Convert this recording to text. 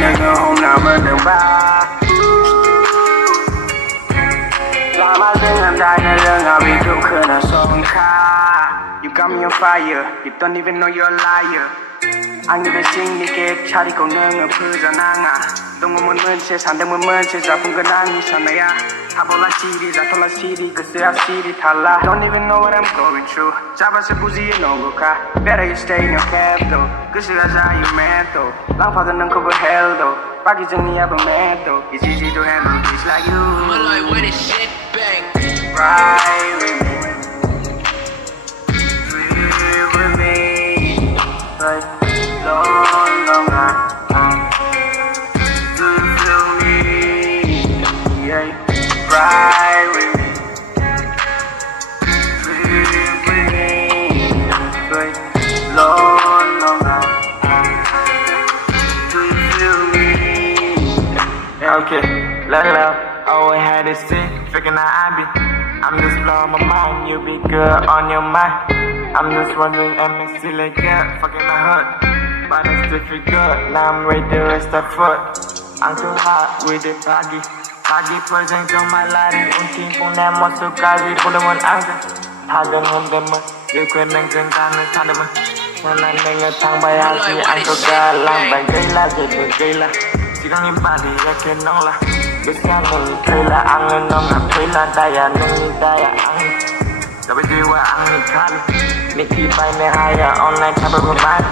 nigga hôm nào vẫn được ba làm ai dưng làm đại nên lương à bị tụi khơi là song kha. You got me on fire, you don't even know you're a liar. Anh như sinh đi kết 차리 공능을 풀잖아. 동무문 문체 산대문 문체 작품 근황이 전해야 타볼라 시리 자톨라 시리 그스야 시리 달라. Don't even know what I'm going through. 잡아서 부지에 놓고 가. Better you stay in your cab though. 그스가 자유맨도 랑파드는 cover hell though. 빠기 정리하고 맨도 It's easy to handle bitch like you. I'm like with this shit bang. Ride with me. Feel with me. Like long, long night. Do you feel me? Yeah. Ride with me. Feel with me. Like long, long night. Do you feel me? Yeah. Okay, let it out. Always had this thing, freaking out I be. I'm just blowing my mind, you be good on your mind. I'm just wondering, am I still like that? Fucking my heart, but I still feel good. Now I'm ready to rest the foot. I'm too hot with the baggy. Baggy present on my life. Unting pun nem masuk kali puluhan angka. Hagang hondema, you can nang jengkana tandema. Sana nenga tang bayasi, angko galang bagayla jadi gayla. Sigang impadi ya kenong lah. Bisa nung kayla angin nong kayla daya nung daya angin. Tapi jiwa angin kali. Nikki by me higher online cover of mine.